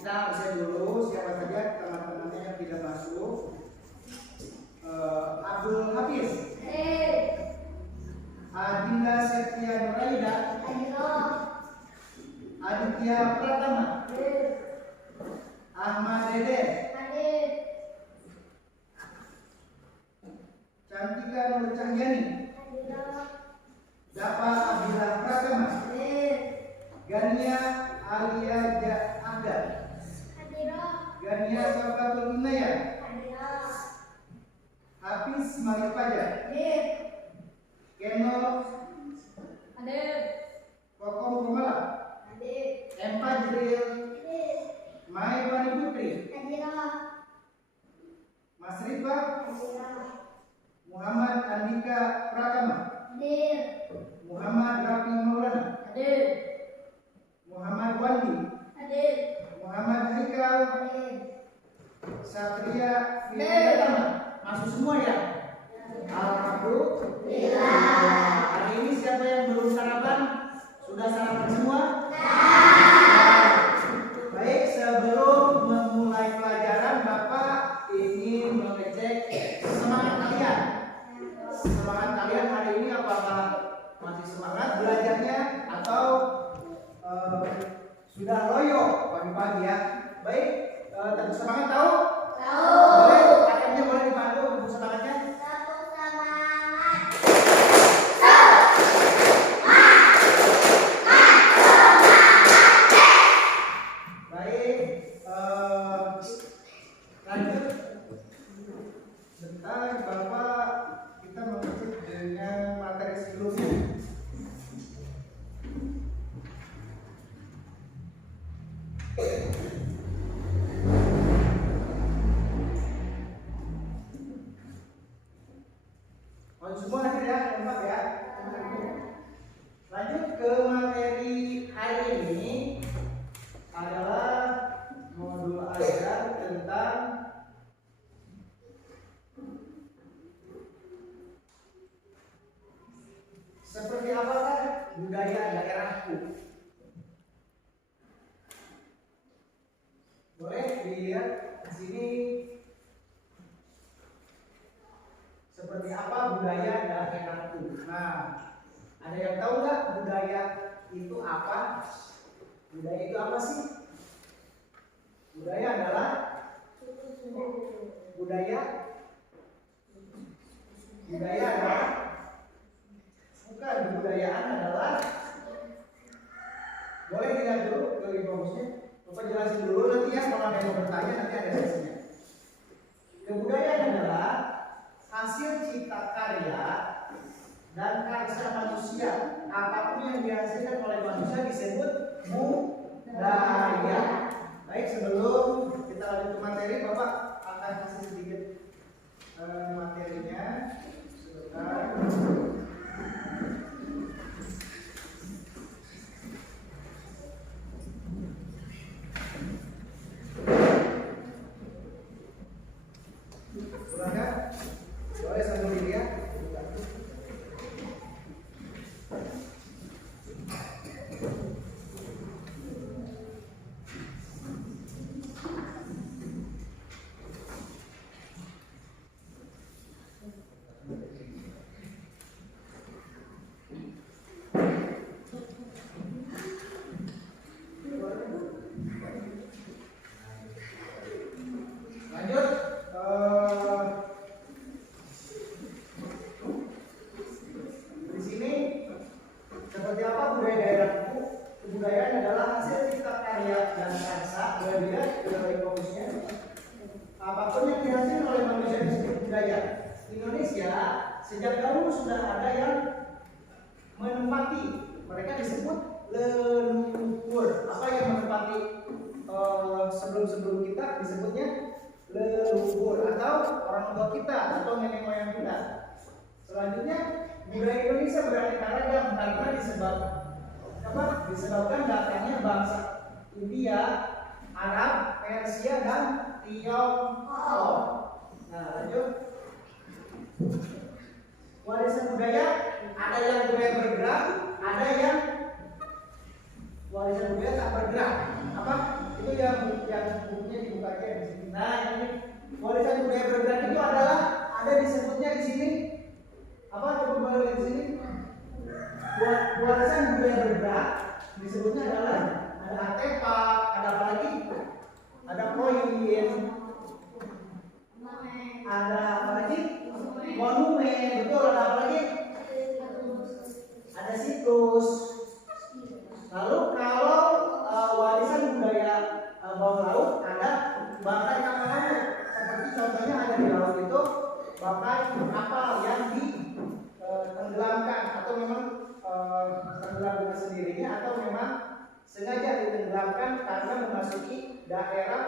Kita absen dulu siapa saja teman-temannya yang tidak masuk. Abdul Hafiz, Adinda Septia Nuraida, Aditya Pratama, Ahmad Dede, Cantika Nur Cahyani, Dapa Abdillah Pratama, Gania Alia Agda, Gania Safatul Inayah, Hafiz Malik Fajar, Keno Kokom Kumala, Empa Jril, Mai Wani Putri, Mas Rifa, Muhammad Andika Pratama, Muhammad Rafi Maulana, Muhammad Wandi, Muhammad Haikal, Satria Firdaus. Masuk semua ya? Alhamdulillah. Hari ini siapa yang belum sarapan? Sudah sarapan semua? Baik, sebelum memulai pelajaran, Bapak ingin mengecek semangat kalian. Semangat kalian hari ini apakah masih semangat belajarnya atau sudah loyo pagi-pagi ya? Baik, tentu semangat tahu? Boleh, kaliannya boleh dibantu untuk semangatnya? Baik, lanjut. Sebentar, Bapak kita mengecek dengan materi sebelumnya. Semua hadir ya, lengkap ya. Lanjut ke materi hari ini adalah modul ajar tentang seperti apakah budaya daerahku. Boleh dilihat di sini. Seperti apa budaya daerahku? Nah, ada yang tahu nggak budaya itu apa? Budaya itu apa sih? Budaya adalah budaya adalah bukan kebudayaan adalah. Boleh dilihat dulu ke infografisnya. Bapak jelasin dulu nanti ya, kalau ada yang mau bertanya nanti ada sesinya. Kebudayaan adalah hasil cipta karya dan karya manusia. Apapun yang dihasilkan oleh manusia disebut budaya. Baik, sebelum kita lanjut ke materi, Bapak akan kasih sedikit materinya. Sebentar. Boleh sambil dilihat. Indonesia sejak dahulu sudah ada yang menempati, mereka disebut leluhur. Apa yang menempati sebelum kita disebutnya leluhur atau orang tua kita atau nenek moyang kita. Selanjutnya budaya Indonesia beraneka ragam karena disebabkan datangnya bangsa India, Arab, Persia dan Tiongkok. Nah, lanjut. Warisan budaya, ada yang budaya bergerak, ada yang warisan budaya tak bergerak. Apa? Itu yang bukunya dibuka aja di sini. Nah, ini warisan budaya bergerak itu adalah ada disebutnya di sini. Apa coba boleh lihat di sini? Warisan budaya bergerak disebutnya adalah ada artefak, ada apa lagi? Ada koin, ada apa lagi? Monumen, betul. Ada apa lagi? Ada situs. Lalu kalau warisan budaya bawah laut ada bangkai kapal laut. Seperti contohnya ada di laut itu bangkai kapal yang ditenggelamkan atau memang tenggelam dengan sendirinya atau memang sengaja ditenggelamkan karena memasuki daerah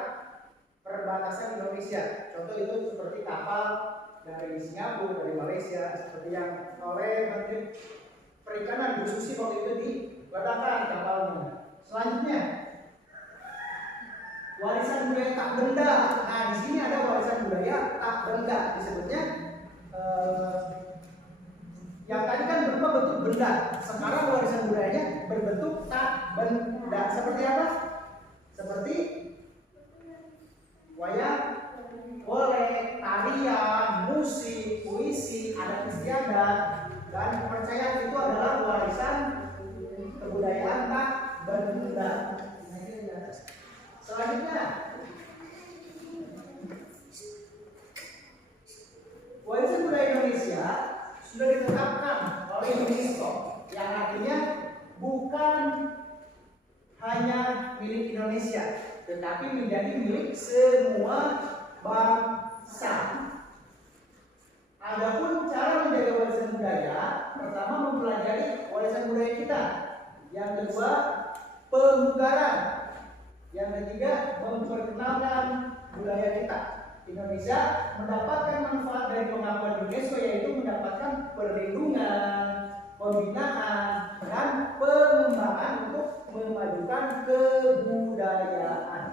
perbatasan Indonesia. Contoh itu seperti kapal dari Singapura, dari Malaysia, seperti yang oleh Menteri Perikanan Bu Susi waktu itu diledakan kapalnya. Selanjutnya, warisan budaya tak benda. Nah, di sini ada warisan budaya tak benda, disebutnya yang tadi kan berupa bentuk benda. Sekarang warisan budayanya berbentuk tak benda. Seperti apa? Seperti wayang golek, tarian, musik, puisi, adat istiadat, dan kepercayaan itu adalah warisan kebudayaan tak benda. Selanjutnya, warisan budaya Indonesia sudah ditetapkan oleh UNESCO, yang artinya bukan hanya milik Indonesia, tetapi menjadi milik semua bangsa. Adapun cara menjaga warisan budaya, pertama mempelajari warisan budaya kita, yang kedua pemugaran, yang ketiga memperkenalkan budaya kita. Indonesia mendapatkan manfaat dari pengakuan UNESCO, yaitu mendapatkan perlindungan, pembinaan, dan pengembangan untuk memajukan kebudayaan.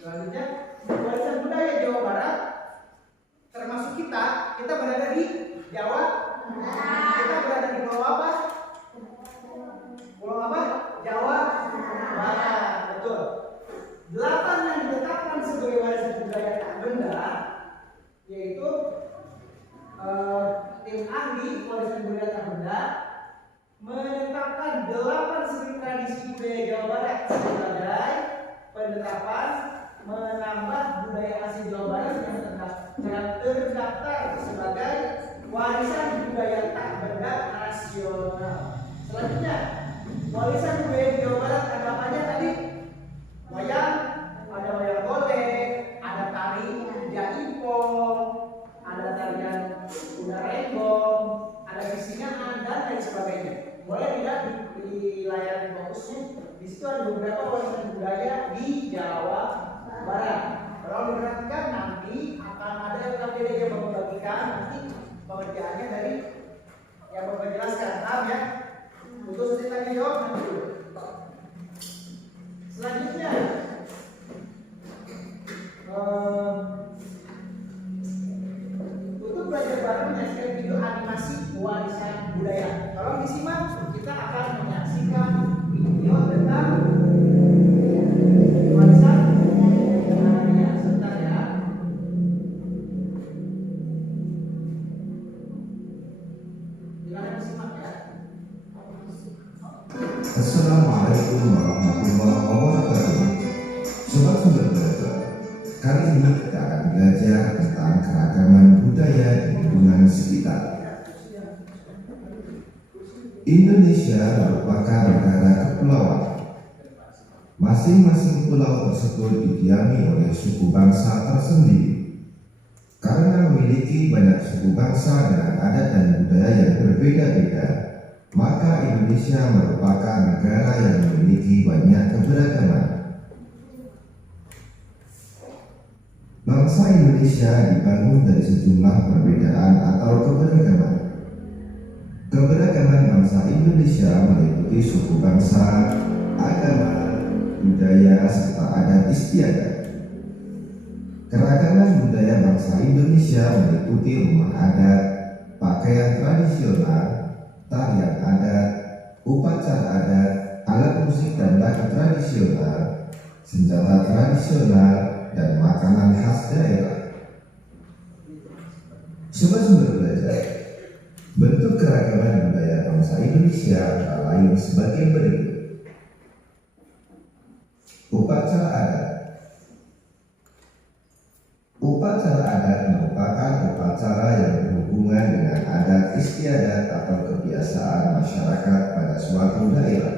Selanjutnya, warisan budaya Jawa Barat, termasuk kita berada di Jawa. Kita berada di pulau apa? Pulau apa? Jawa Barat, betul. 8 yang ditetapkan sebagai warisan budaya tak benda, yaitu tim ahli warisan budaya tak benda menetapkan 8 seni tradisi budaya Jawa Barat sebagai penetapan menambah budaya asli Jawa Barat yang terdaftar sebagai warisan budaya tak benda nasional. Selanjutnya, warisan budaya Jawa Barat ada apa aja tadi? Wayang, ada wayang golek, ada tari jaipong, ada tarian kuda renggong, ada sisingaan, dan lain sebagainya. Boleh dilihat di layar fokusnya. Di situ ada beberapa warisan budaya di Jawa Barat. Kalau diperhatikan nanti akan ada KPD yang membagikan nanti pengerjaannya dari yang Bapak jelaskan. Paham ya? Untuk sesi tanya jawab nanti dulu. Selanjutnya, untuk belajar bareng menyaksikan video animasi warisan budaya. Kalau disimak, kita akan menyaksikan video tentang warisan budaya. Sebentar ya. Silakan disimak ya. Assalamualaikum warahmatullahi wabarakatuh. Sobat Sumber Belajar, kali ini kita akan belajar tentang keragaman budaya di lingkungan sekitar. Indonesia merupakan negara kepulauan. Masing-masing pulau tersebut didiami oleh suku bangsa tersendiri. Karena memiliki banyak suku bangsa dengan adat dan budaya yang berbeda-beda, maka Indonesia merupakan negara yang memiliki banyak keberagaman. Bangsa Indonesia dibangun dari sejumlah perbedaan atau keberagaman. Keberagaman bangsa Indonesia meliputi suku bangsa, agama, budaya, serta adat istiadat. Keragaman budaya bangsa Indonesia meliputi rumah adat, pakaian tradisional, tarian adat, upacara adat, alat musik dan lagu tradisional, senjata tradisional, dan makanan khas daerah. Sumber-sumber belajar. Bentuk keragaman budaya bangsa Indonesia antara lain sebagai berikut. Upacara adat. Upacara adat merupakan upacara yang berhubungan dengan adat istiadat atau kebiasaan masyarakat pada suatu daerah.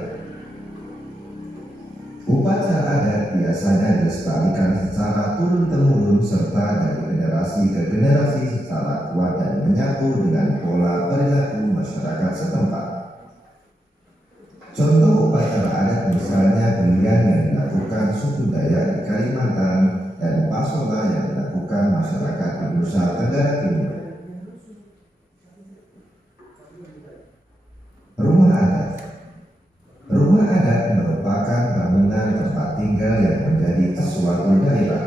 Upacara adat biasanya dilestarikan secara turun-temurun serta dari generasi ke generasi secara kuat dan menyatu dengan pola perilaku masyarakat setempat. Contoh upacara adat misalnya pemilihan yang dilakukan suku Dayak di Kalimantan dan Pasola yang dilakukan masyarakat di Nusa Tenggara Timur. Rumah adat. Rumah adat merupakan bangunan tempat tinggal yang menjadi suatu daerah.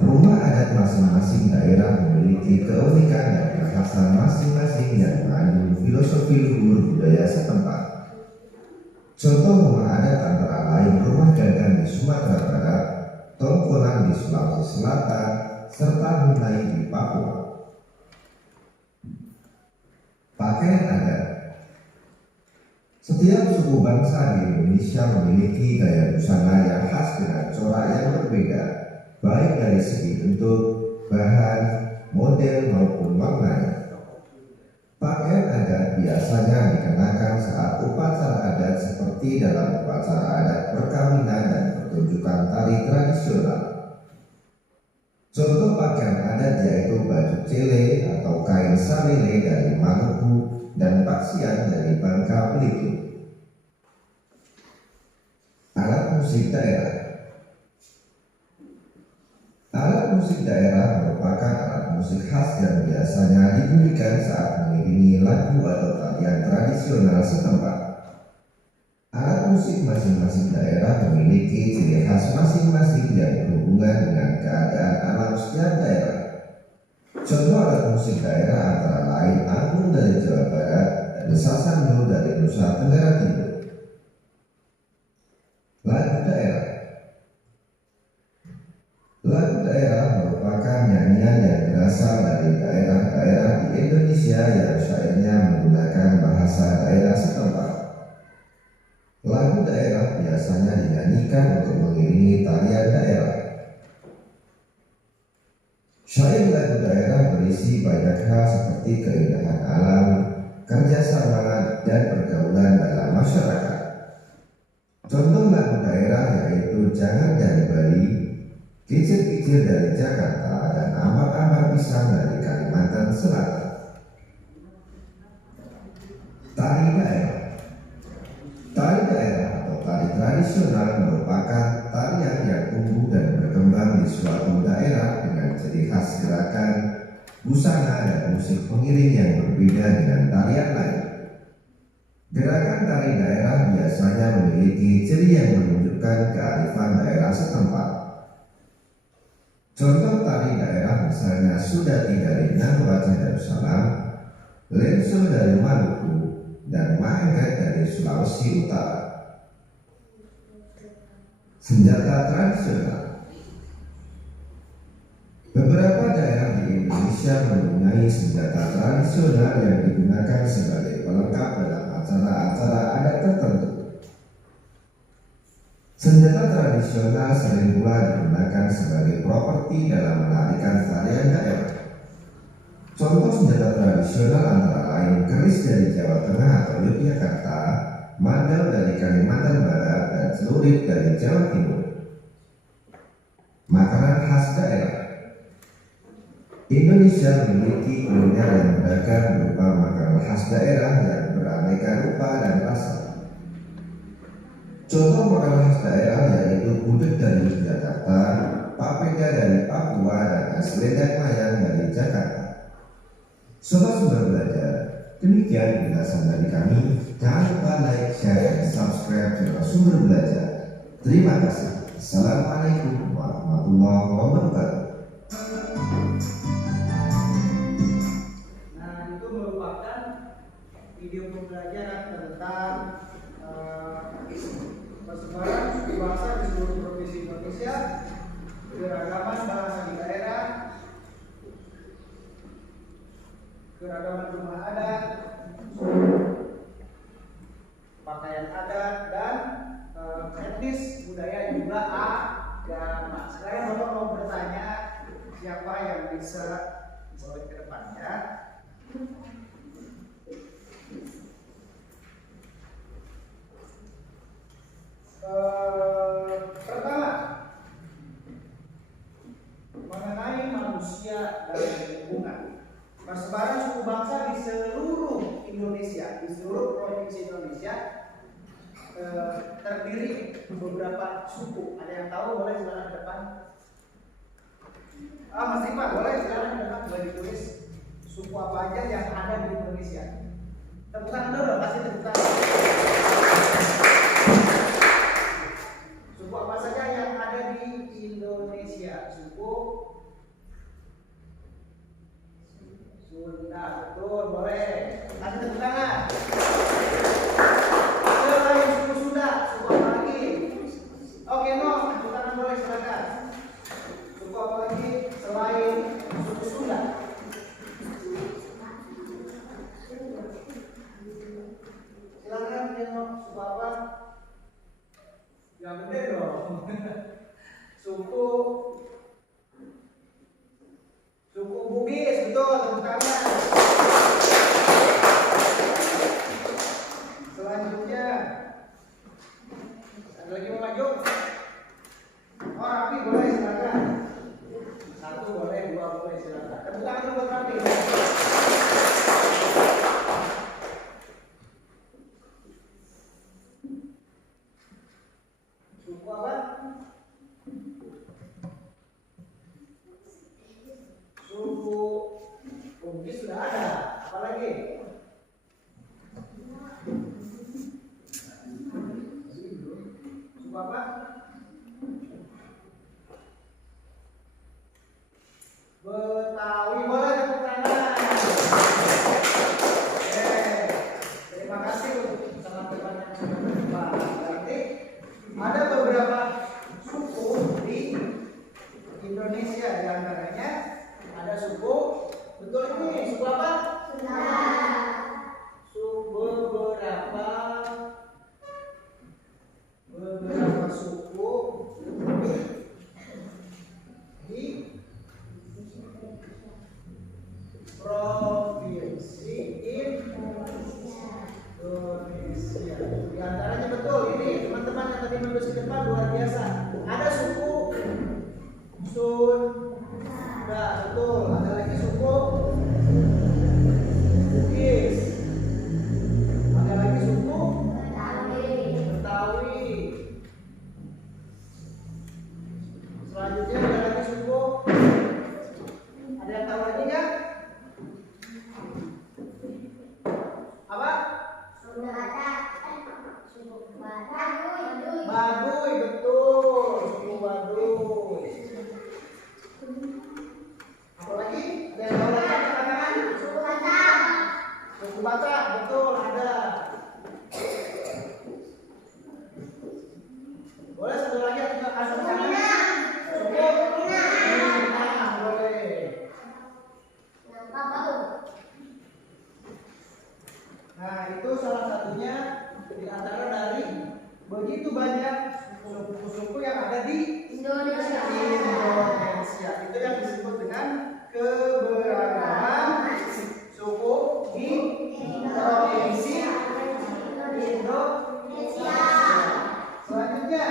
Rumah adat masing-masing daerah memiliki keunikan dan kekhasan masing-masing yang mengandung filosofi luhur budaya setempat. Contoh rumah adat antara lain rumah Gagan di Sumatera Barat, Tongkonan di Sulawesi Selatan, serta Hunai di Papua. Pakaian adat. Setiap suku bangsa di Indonesia memiliki gaya busana yang khas dengan corak yang berbeda, baik dari segi bentuk, bahan, model maupun warnanya. Pakaian adat biasanya dikenakan saat upacara adat seperti dalam upacara adat perkawinan dan pertunjukan tari tradisional. Contoh pakaian adat yaitu baju cele atau kain salele dari Maluku dan paksian dari Bangka Belitung. Alat musik daerah. Alat musik daerah merupakan alat musik khas yang biasanya digunakan saat mengiringi lagu atau tarian tradisional setempat. Alat musik masing-masing daerah memiliki ciri khas masing-masing yang berhubungan dengan keadaan alam setiap daerah. Contoh alat musik daerah antara lain angklung dari Jawa Barat dan sasando dari Nusa Tenggara Timur. Lagu daerah. Lagu daerah merupakan nyanyian yang berasal dari daerah-daerah di Indonesia yang syairnya menggunakan bahasa daerah setempat. Lagu daerah biasanya dinyanyikan untuk mengiringi tarian daerah. Syair lagu daerah berisi banyak hal seperti keindahan alam, kerjasama, dan pergaulan dalam masyarakat. Contoh lagu daerah yaitu Jangan dari Bali, Kicir-kicir dari Jakarta, dan Amar-amar pisang dari Kalimantan Selatan. Tari daerah. Tari daerah atau tari tradisional merupakan tarian yang tumbuh dan berkembang di suatu daerah dengan ciri khas gerakan, busana, dan musik pengiring yang berbeda dengan tarian lain. Gerakan tari daerah biasanya memiliki ciri yang menunjukkan kearifan daerah setempat. Contoh tari daerah misalnya Sudati dari Nahuatl Darussalam, Lenso dari Maluku, dan Maengket dari Sulawesi Utara. Senjata tradisional. Beberapa daerah di Indonesia mempunyai senjata tradisional yang digunakan sebagai pelengkap dalam acara-acara adat tertentu. Senjata tradisional sering pula digunakan sebagai properti dalam menarikan tarian daerah. Contoh senjata tradisional antara lain keris dari Jawa Tengah atau Yogyakarta, mandau dari Kalimantan Barat, dan celurit dari Jawa Timur. Makanan khas daerah. Indonesia memiliki kuliner yang beragam berupa makanan khas daerah yang beraneka rupa dan rasa. Contoh makanan khas daerah yaitu gudeg dari Jakarta, papeda dari Papua, dan selendang mayang dari Jakarta. Sobat Sumber Belajar, demikian penjelasan dari kami. Jangan lupa like, share, dan subscribe channel Sumber Belajar. Terima kasih. Assalamualaikum warahmatullahi wabarakatuh. Nah, itu merupakan video pembelajaran tentang persebaran suku bangsa di seluruh provinsi Indonesia, keragaman bahasa di daerah, keragaman rumah adat, pakaian adat, dan etnis, budaya, juga agama. Sekarang Bapak mau bertanya siapa yang bisa boleh ke depannya. Pertama, mengenai manusia dan lingkungan. Persebaran suku bangsa di seluruh Indonesia, di seluruh provinsi Indonesia, terdiri beberapa suku. Ada yang tahu? Boleh silakan ke depan. Mas Ipa, boleh silakan ke depan, boleh ditulis suku apa aja yang ada di Indonesia. Tepuk tangan dulu, kasih tepuk tangan. Suku apa saja yang ada di Indonesia? Suku Sunda, betul, boleh. Kasih tepuk tangan. Selain suku Sunda, suku apa lagi? Oke, no, tepuk tangan boleh, silakan. Suku apa lagi selain suku Sunda? Silakan, no, suku apa? Yang gede dong. Suku Bugis, betul, tepuk tangan. Selanjutnya, ada lagi mau maju? Oh, Rapi boleh, silakan. Satu boleh, dua boleh, silakan. Tepuk tangan dulu buat Rapi. Suku apa? Suku Bugis sudah ada. Apa lagi? Suku apa? Betawi, boleh tepuk tangan. Terima kasih untuk teman-teman yang sudah berjumpa. Berarti ada beberapa suku di Indonesia, di antaranya ada suku, betul ini, suku apa? Sunda. Beberapa suku di provinsi Indonesia. Di antaranya betul ini, teman-teman yang tadi menulis di depan luar biasa. Ada suku Sunda, betul. Ada lagi suku Bugis. Ada lagi suku Betawi. Selanjutnya ada lagi suku. Ada yang tahu lagi nggak? Apa? Baduy, betul. Suku Baduy. Apa lagi? Ada yang tahu lagi? Katakan. Suku Batak, betul, ada. Boleh satu lagi atau ada Minang. Suku Minang, boleh. Nah, itu salah satunya di antara dari begitu banyak suku-suku yang ada di Indonesia. Itu yang disebut dengan keberagaman suku di provinsi Indonesia. Selanjutnya,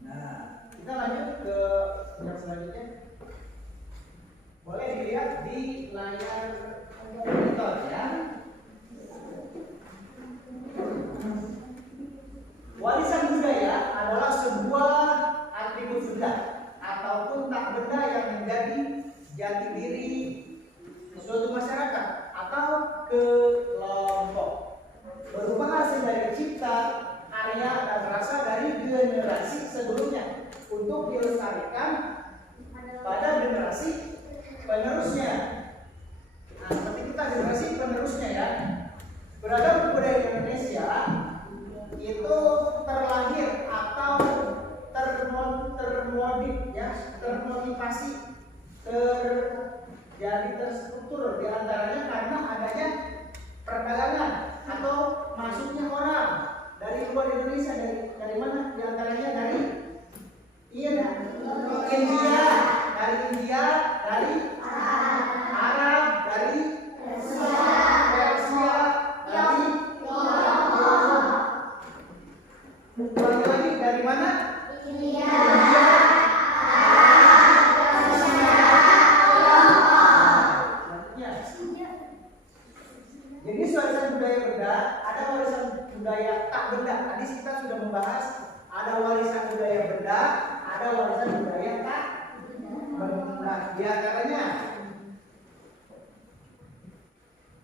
nah, kita lanjut ke yang selanjutnya. Boleh dilihat di layar monitor ya. Warisan budaya adalah sebuah Indonesia itu terlahir atau termotivasi jadi terstruktur diantaranya karena adanya perdagangan atau masuknya orang dari luar Indonesia. Dari mana? Diantaranya dari India, dari Arab, dari Persia, dari lagi dari mana? India. Jadi warisan budaya benda, ada warisan budaya tak benda. Tadi kita sudah membahas ada warisan budaya benda, ada warisan budaya tak benda. Di antaranya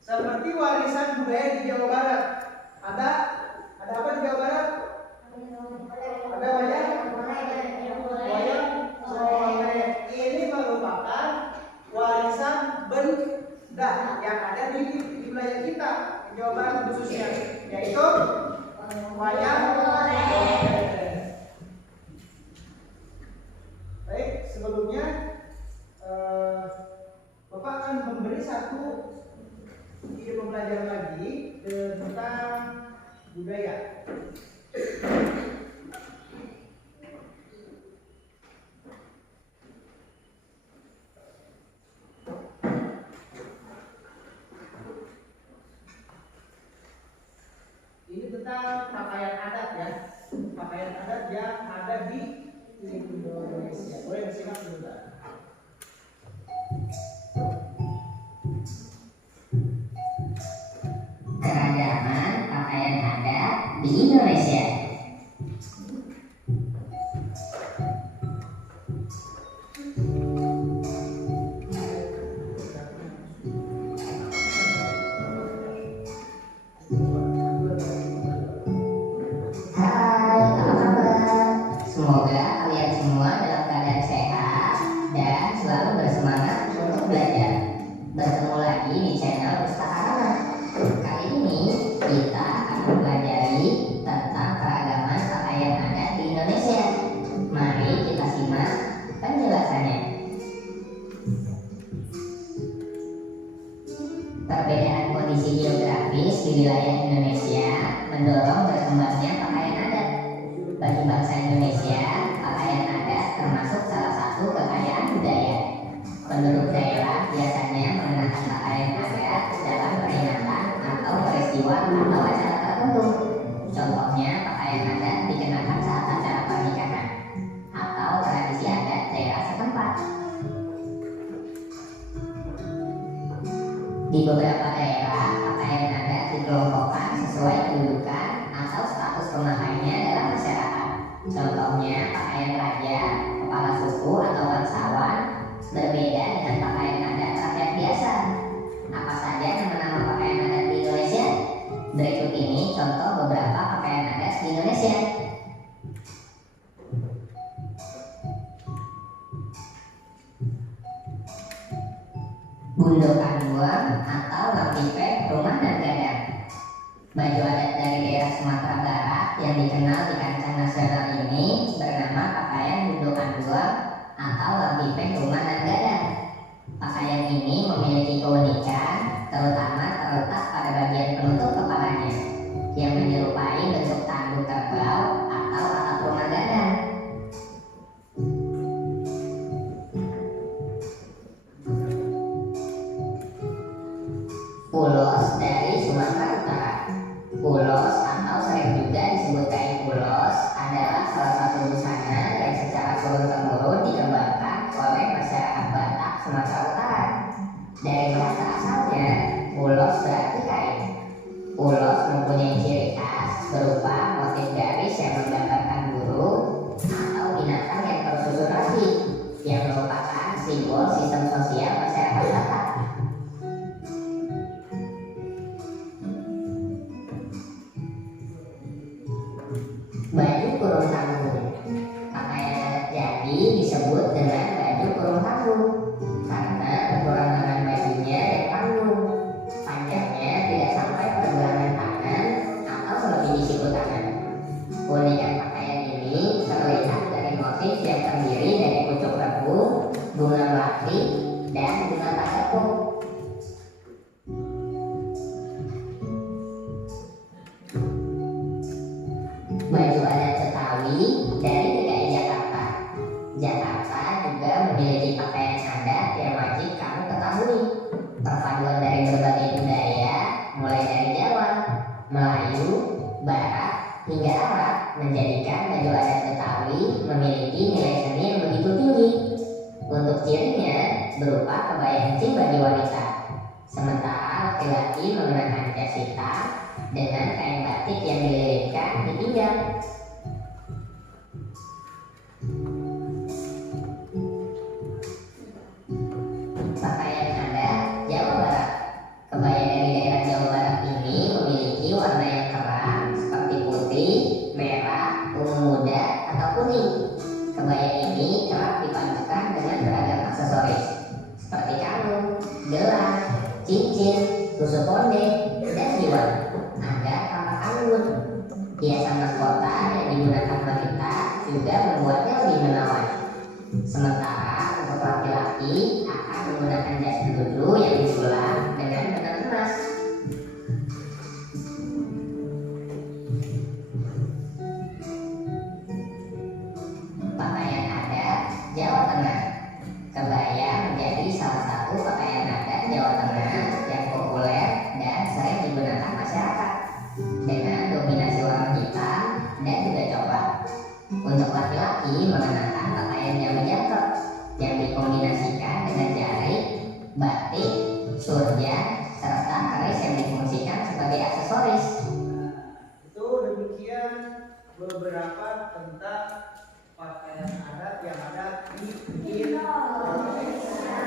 seperti warisan budaya di Jawa Barat. Ada apa di Jawa Barat? Ada wayang Songket. Ini merupakan warisan benda yang ada di wilayah kita di Jawa Barat khususnya, yaitu wayang Songket. Baik, sebelumnya Bapak akan memberi satu ide pembelajaran lagi tentang budaya. Ini tentang pakaian adat ya, pakaian adat yang ada di Indonesia. Boleh disimak dulu, Pak. Keragaman pakaian adat di Indonesia. Hai, apa kabar? Semoga kalian semua dalam keadaan sehat dan selalu bersemangat untuk belajar. Bertemu lagi di channel Pustaka Ramah. Kali ini kita akan mempelajari tentang keragaman pakaian adat di Indonesia. Mari kita simak penjelasannya. Perbedaan kondisi geografis di wilayah Indonesia mendorong berkembangnya pakaian adat. Bagi bangsa Indonesia, pakaian adat termasuk salah satu kekayaan budaya. Penduduk daerah biasanya mengenakan pakaian adat dalam peringatan atau peristiwa atau acara tertentu. Contohnya, pakaian adat dikenakan saat acara pernikahan atau tradisi adat daerah setempat. Di beberapa daerah, pakaian adat dikelompokkan sesuai kedudukan atau status pemakainya dalam masyarakat. Contohnya, pakaian raja, kepala suku atau bangsawan berbeda dengan pakaian adat rakyat biasa. Apa saja nama-nama pakaian adat di Indonesia? Berikut ini contoh beberapa pakaian adat di Indonesia. Gundukan buang atau lampipek rumah dan gadang. Baju adat dari daerah Sumatera Barat yang dikenal di kancah nasional ini bernama pakaian gundukan buang atau lampipek rumah dan gadang. Pakaian ini memiliki keunikan, terutama terletak pada bagian penutup kepalanya yang menyerupai bentuk tanduk kerbau atau atap rumah gadang. Ulos dari Sumatera Utara. Ulos atau sering juga disebut kain ulos adalah salah satu busana yang secara turun-temurun dikembangkan oleh masyarakat Batak Sumatera Utara. Dari kata asalnya, ulos berarti kain. Ulos mempunyai ciri khas berupa motif garis yang menggambarkan burung atau binatang yang tersusun rapi, yang merupakan simbol sistem sosial masyarakat Batak. Baju kurung tanggung. Pakaian adat jadi disebut dengan baju kurung tanggung karena ukuran lengan bajunya dari panggung. Panjangnya tidak sampai pergelangan tangan atau Melayu, Barat, hingga Arab menjadikan baju adat Betawi memiliki nilai seni yang begitu tinggi. Untuk cirinya berupa kebaya encim bagi wanita, sementara laki-laki mengenakan jas hitam dengan kain batik yang dililitkan di pinggang. Pakaian adat Jawa Barat. Kebaya dari daerah Jawa Barat ini memiliki warna yang terang seperti putih, merah, ungu muda, atau kuning. Kebaya ini kerap dipadukan dengan beragam aksesoris seperti kalung, gelang, cincin, tusuk konde, dan jiwang. Ada kamar anggun. Hiasan mahkota yang digunakan wanita juga membuatnya lebih menawan. Sementara untuk laki-laki akan menggunakan jas dudu yang disulam dengan benang emas. Pakaian adat Jawa Tengah. Kebaya menjadi salah satu pakaian adat Jawa Tengah yang populer dan sering digunakan masyarakat dengan dominasi warna hitam dan juga coklat. Untuk laki-laki mengenakan pakaian jawi jangkep yang dikombinasikan dengan jarik, batik, surjan, serta keris yang difungsikan sebagai aksesoris. Itu demikian beberapa tentang pakaian adat yang ada di Indonesia.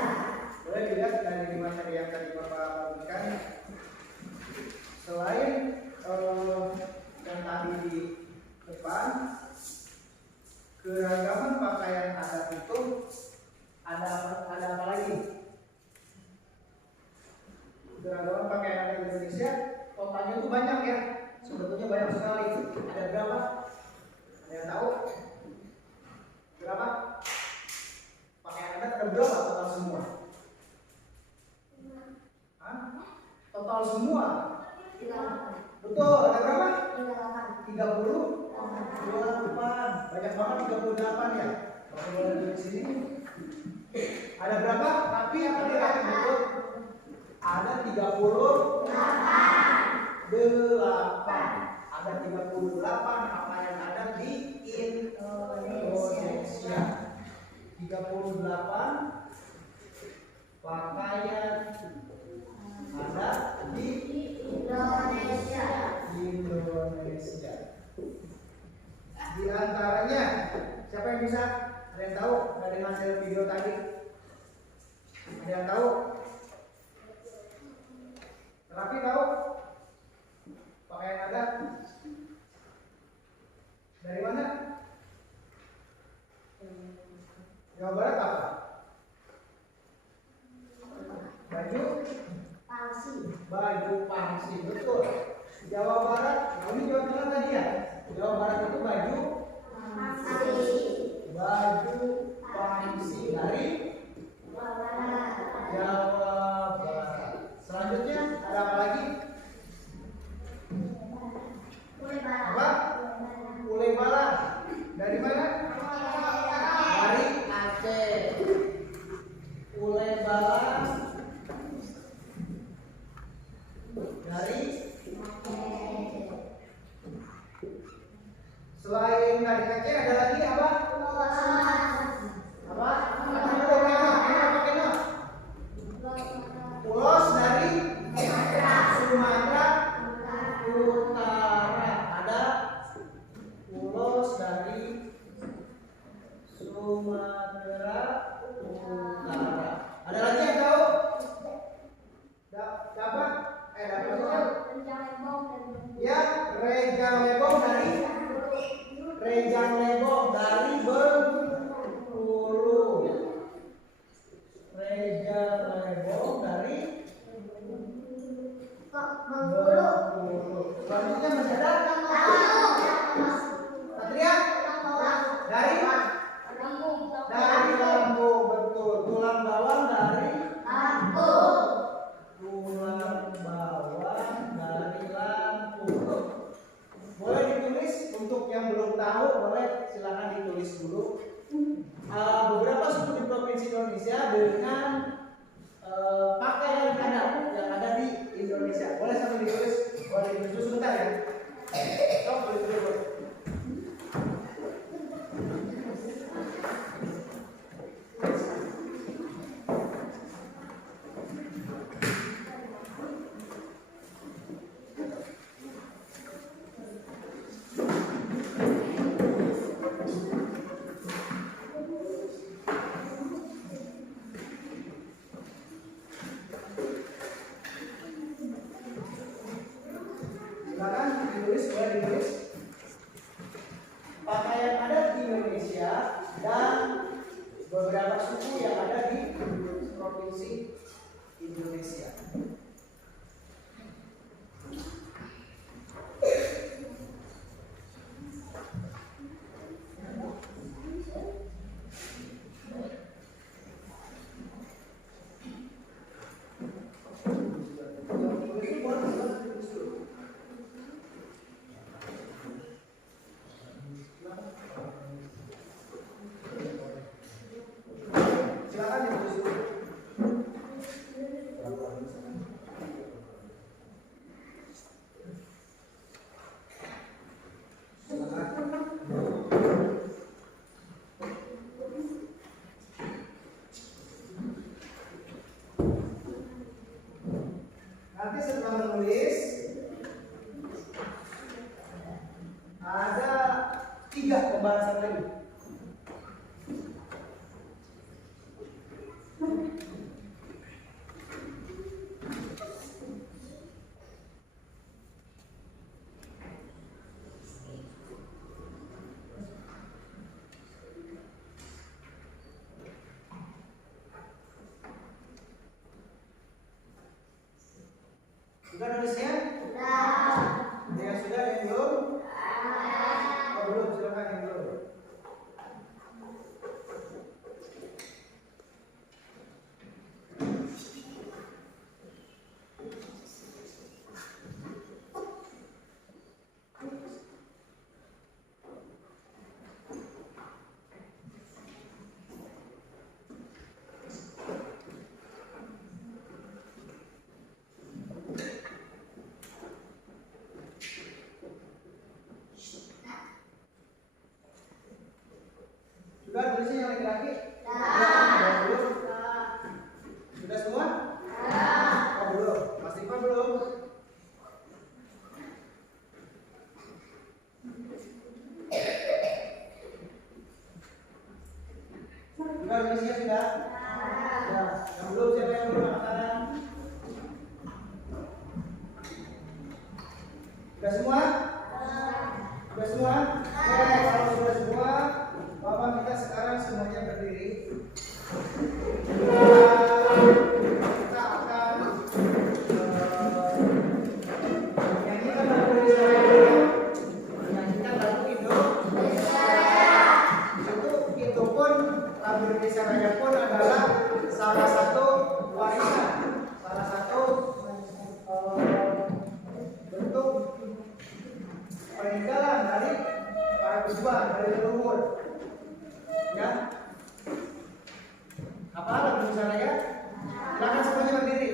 Boleh dilihat dari materi yang tadi Bapak berikan. Selain yang tadi di depan, keragaman pakaian adat itu ada apa lagi? Keragaman pakaian adat Indonesia totalnya itu banyak ya. Sebetulnya banyak sekali. Ada berapa? Ada yang tahu? Berapa? Pakaian adat ada berapa total semua? Hah? Total semua? Betul, ada berapa? 38. Banyak banget 38 ya. Kalau di sini ada berapa? Tapi yang terakhir betul. Ada 38. Ada 38 pakaian adat di Indonesia. 38 pakaian adat di Indonesia. Di antaranya siapa yang bisa? Ada yang tahu dari hasil video tadi? Ada yang tahu? Terapi tahu? Pakaian adat dari mana? Jawa Barat apa? Baju pangsi, betul. Jawa Barat, ini Jawa Tengah tadi ya. Jawa Barat itu baju pangsi dari Jawa Barat. Selanjutnya ada apa lagi? Apa? Kule bala. Dari mana? Dari Aceh. Kule bala dari selain dari Aceh ada lagi apa? Ulos dari Sumatera Utara. Ada Silakan ditulis, boleh ditulis. Pakaian adat di Indonesia dan beberapa suku yang ada di provinsi Indonesia. Silakan ditulis. Nanti setelah menulis ada 3 pembahasan lagi. Sudah nulisnya? Sudah. Yang sudah, yang belum? Oh, belum, silakan yang belum. Sudah tulisnya yang laki-laki? Sudah. Belum? Sudah semua? Oh, belum. Mas Ivan belum? Sudah tulisnya sudah? Ya. Yang belum, siapa yang belum angkat tangan? Sudah semua? Sudah semua? Oke, kalau sudah semua, Bapak kita sekarang semuanya berdiri. Kita akan menyanyikan lagu Indonesia Raya. Menyanyikan lagu Indonesia. Itu pun lagu Indonesia Raya pun adalah salah satu warisan, salah satu bentuk peninggalan dari para pejuang, dari leluhur. Ya, apa lagu Indonesia Raya? Silakan semuanya berdiri.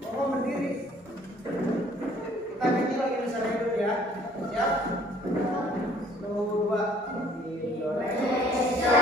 Mohon berdiri. Kita nyanyi lagi Indonesia Raya dulu ya. Siap? 1, 2. Indonesia.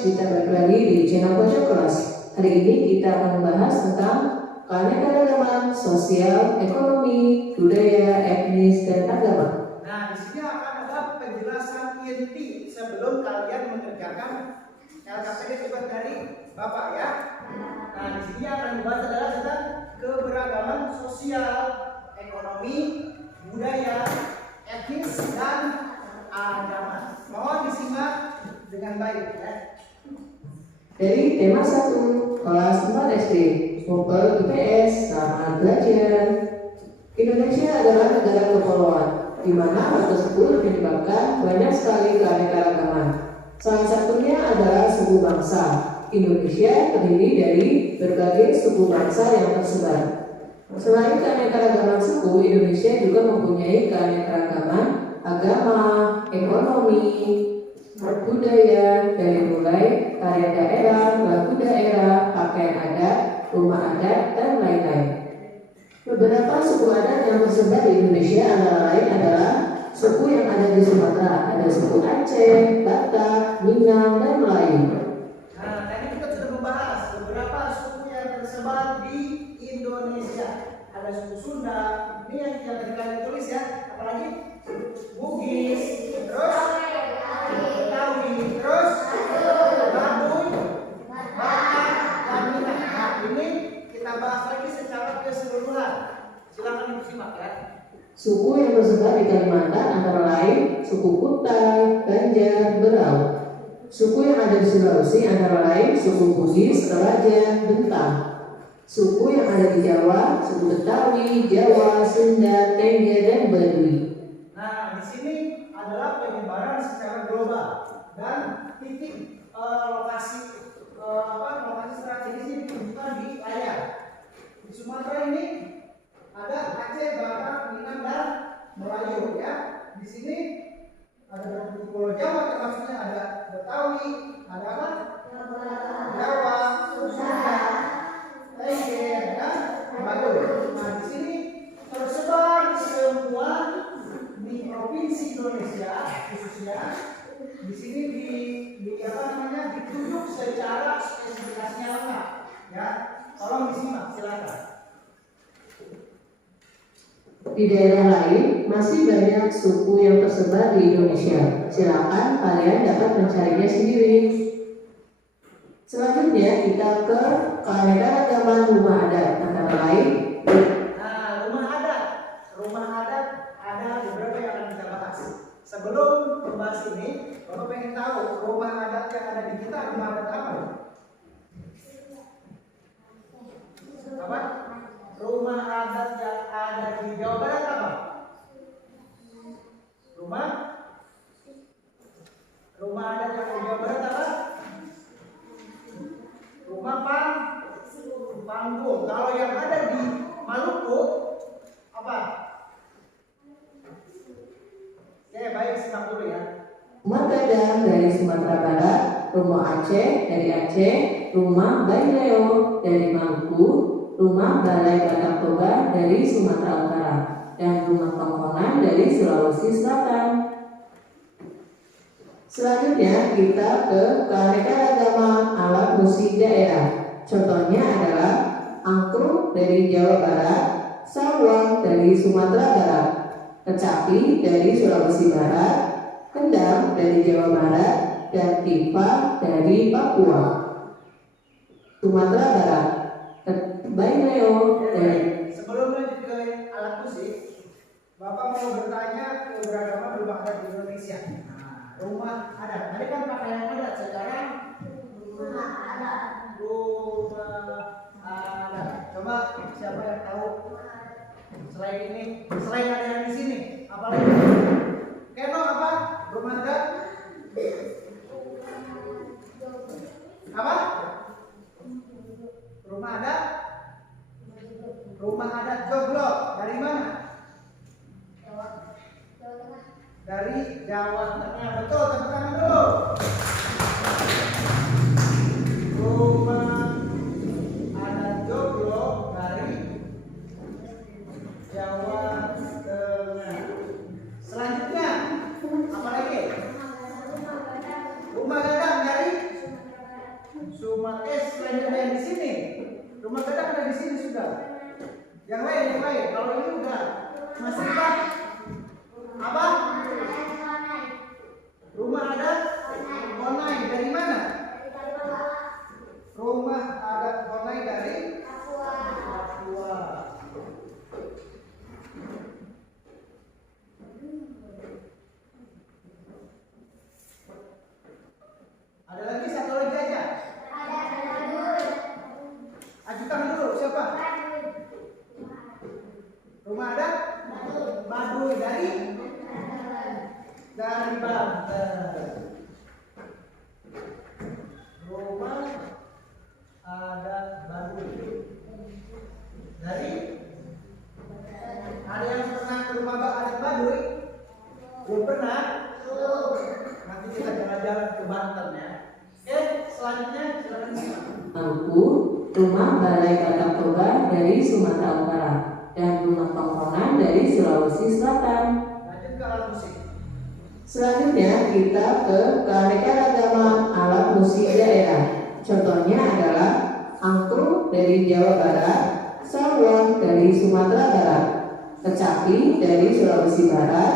kita balik lagi di channel Pojok Kelas. Hari ini kita akan membahas tentang keanekaragaman sosial, ekonomi, budaya, etnis, dan agama. Nah, di sini akan ada penjelasan inti sebelum kalian mengerjakan LKPD tugas dari Bapak ya. Nah, di sini akan dibahas adalah tentang keberagaman sosial, ekonomi, budaya, etnis, dan agama. Mohon disimak dengan baik ya. Dari tema 1, kelas 4 SD, Ngumpul IPS, Selamat Belajar. Indonesia adalah negara kepulauan, di mana hal tersebut menyebabkan banyak sekali keanekaragaman. Salah satunya adalah suku bangsa. Indonesia terdiri dari berbagai suku bangsa yang tersebar. Selain keanekaragaman suku, Indonesia juga mempunyai keanekaragaman agama, ekonomi, budaya, dari mulai tarian daerah, lagu daerah, pakaian adat, rumah adat, dan lain-lain. Beberapa suku adat yang tersebar di Indonesia antara lain adalah suku yang ada di Sumatera, ada suku Aceh, Batak, Minang, dan Melayu. Nah, tadi kita sudah membahas beberapa suku yang tersebar di Indonesia. Ada suku Sunda, ini yang tadi kalian tulis ya, apalagi Bugis, terus Betawi, terus Baduy, Batak, dan Minang. Nah, ini kita bahas lagi secara keseluruhan. Silakan disimak ya. Suku yang tersebar di Kalimantan antara lain suku Kutai, Banjar, Berau. Suku yang ada di Sulawesi antara lain suku Bugis, Toraja, Bentang. Suku yang ada di Jawa, suku Betawi, Jawa, Sunda, Tengger, dan Baduy. Nah, di sini adalah penyebaran secara global dan titik lokasi strategis ini ditunjukkan di layar. Di Sumatera ini ada Aceh, Batak, Minang, dan Melayu ya. Di sini ada Pulau Jawa, termasuknya ada Betawi, ada apa? Jawa, Sunda, Tengger, dan Baduy. Nah, di sini tersebar semua di provinsi Indonesia, khususnya di sini ditunjuk secara spesifikasinya lengkap ya. Tolong disimak, silakan. Di daerah lain masih banyak suku yang tersebar di Indonesia. Silakan kalian dapat mencarinya sendiri. Selanjutnya kita ke keanekaragaman rumah adat antara lain. Nah, rumah adat ada beberapa yang akan kita bahas. Sebelum membahas ini, Bapak pengen tahu rumah adat yang ada di kita rumah adat apa? Apa? Rumah adat yang ada di Jawa Barat apa? Rumah adat yang ada di Jawa Barat apa? Rumah panggung. Kalau yang ada di Maluku apa? Oke, baik, simak dulu ya. Rumah Gadang dari Sumatera Barat, rumah Aceh dari Aceh, rumah Baileo dari Maluku, rumah Balai Batak Toba dari Sumatera Utara, dan rumah Tongkonan dari Sulawesi Selatan. Selanjutnya kita ke keanekaragaman alat musik daerah. Contohnya adalah angklung dari Jawa Barat, sawang dari Sumatera Barat, kecapi dari Sulawesi Barat, kendang dari Jawa Barat, dan tipa dari Papua. Sumatera Barat, Baileo dari. Sebelum lanjut ke alat musik, Bapak mau bertanya keberagaman rumah adat di Indonesia. Nah, rumah adat, tadi kan pakaian adat, sekarang rumah adat. Coba siapa yang tahu selain ini, selain ada yang di sini, apalagi? Keno apa? Rumah adat? Apa? Rumah adat? Rumah adat Joglok dari mana? Dari Jawa Tengah. Betul, tepuk tangan dulu. Rumah adat Joglok dari Jawa Tengah. Selanjutnya apa lagi? Rumah Gadang dari sini sudah. Yang lain. Kalau ini udah. Masih apa? Rumah adat Honai dari mana? Rumah adat Honai dari Papua. Ada lagi satu lagi aja. Ajukan dulu siapa? Rumah adat Baduy dari Banten. Rumah adat Baduy dari. Ada yang pernah ke rumah adat Baduy? Belum pernah? Nanti kita jalan-jalan ke Banten ya. Oke, selanjutnya silakan. Mangku, rumah Balai Batak Toba dari Sumatera Utara, dan rumah tongkrongan dari Sulawesi Selatan. Lanjut ke alat musik. Selanjutnya kita ke keanekaragaman alat musik daerah. Contohnya adalah angklung dari Jawa Barat, saluang dari Sumatera Barat, kecapi dari Sulawesi Barat,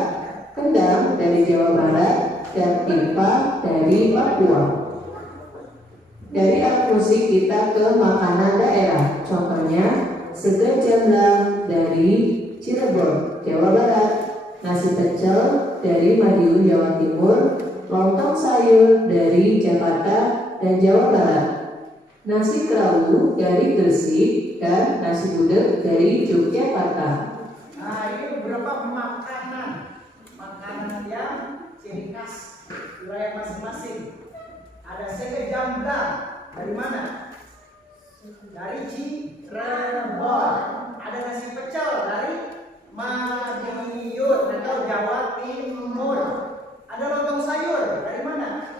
kendang dari Jawa Barat, dan pipa dari Papua. Dari alat musik kita ke makanan daerah. Contohnya sege jamblang dari Cirebon, Jawa Barat, nasi pecel dari Madiun, Jawa Timur, lontong sayur dari Jakarta dan Jawa Barat, nasi kerawu dari Gresik, dan nasi gudeg dari Yogyakarta. Nah, ini beberapa makanan yang ciri khas wilayah masing-masing. Ada sege jamblang dari mana? Dari Cirebon. Ada nasi pecel dari Madiun atau Jawa Timur. Ada lontong sayur dari mana?